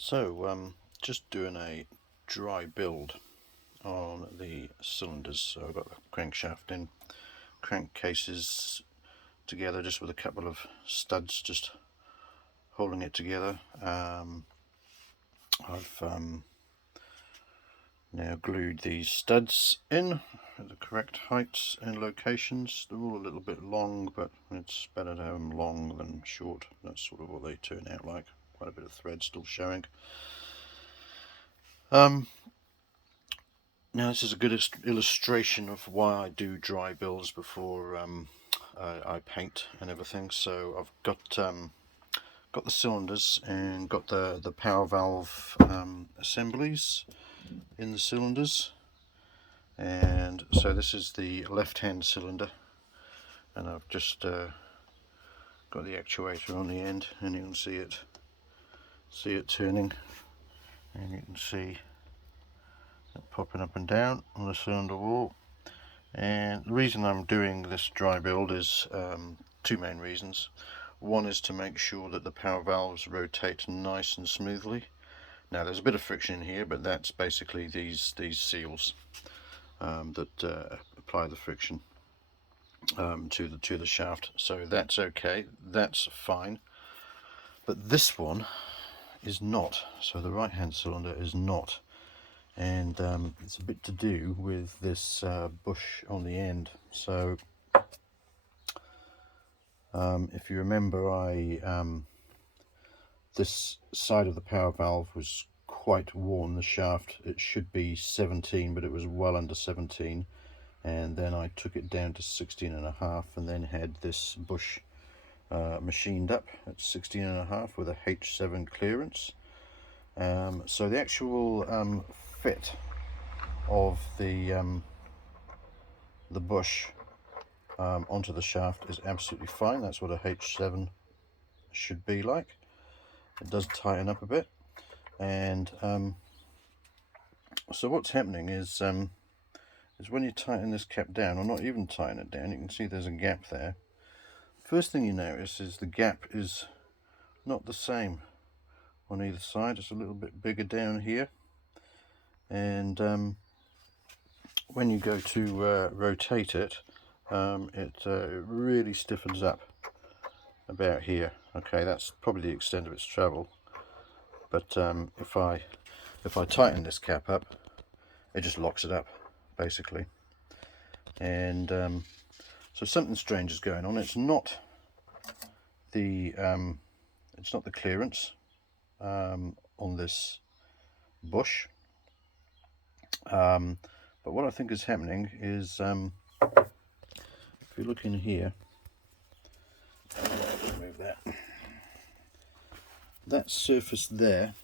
So, just doing a dry build on the cylinders. So I've got the crankshaft in, crankcases together just with a couple of studs just holding it together. I've now glued these studs in at the correct heights and locations. They're all a little bit long, but it's better to have them long than short. That's sort of what they turn out like. Quite a bit of thread still showing. Now this is a good illustration of why I do dry builds before I paint and everything. So I've got the cylinders and got the power valve assemblies in the cylinders, and so this is the left hand cylinder, and I've just got the actuator on the end, and you can see it turning, and you can see it popping up and down on the cylinder wall. And the reason I'm doing this dry build is two main reasons. One is to make sure that the power valves rotate nice and smoothly. Now there's a bit of friction in here, but that's basically these seals that apply the friction to the shaft. So that's okay, that's fine. But this one is not. So the right hand cylinder is not. And it's a bit to do with this bush on the end. So if you remember, this side of the power valve was quite worn, the shaft. It should be 17, but it was well under 17, and then I took it down to 16.5 and then had this bush machined up at 16.5 with a H7 clearance. So the actual fit of the bush onto the shaft is absolutely fine. That's what a H7 should be like. It does tighten up a bit, and so what's happening is when you tighten this cap down, or not even tighten it down, you can see there's a gap there. First thing you notice is the gap is not the same on either side. It's a little bit bigger down here, and when you go to rotate it, it really stiffens up about here. Okay, that's probably the extent of its travel, but if I tighten this cap up, it just locks it up basically. And so something strange is going on. It's not the clearance on this bush, but what I think is happening is if you look in here, remove that surface there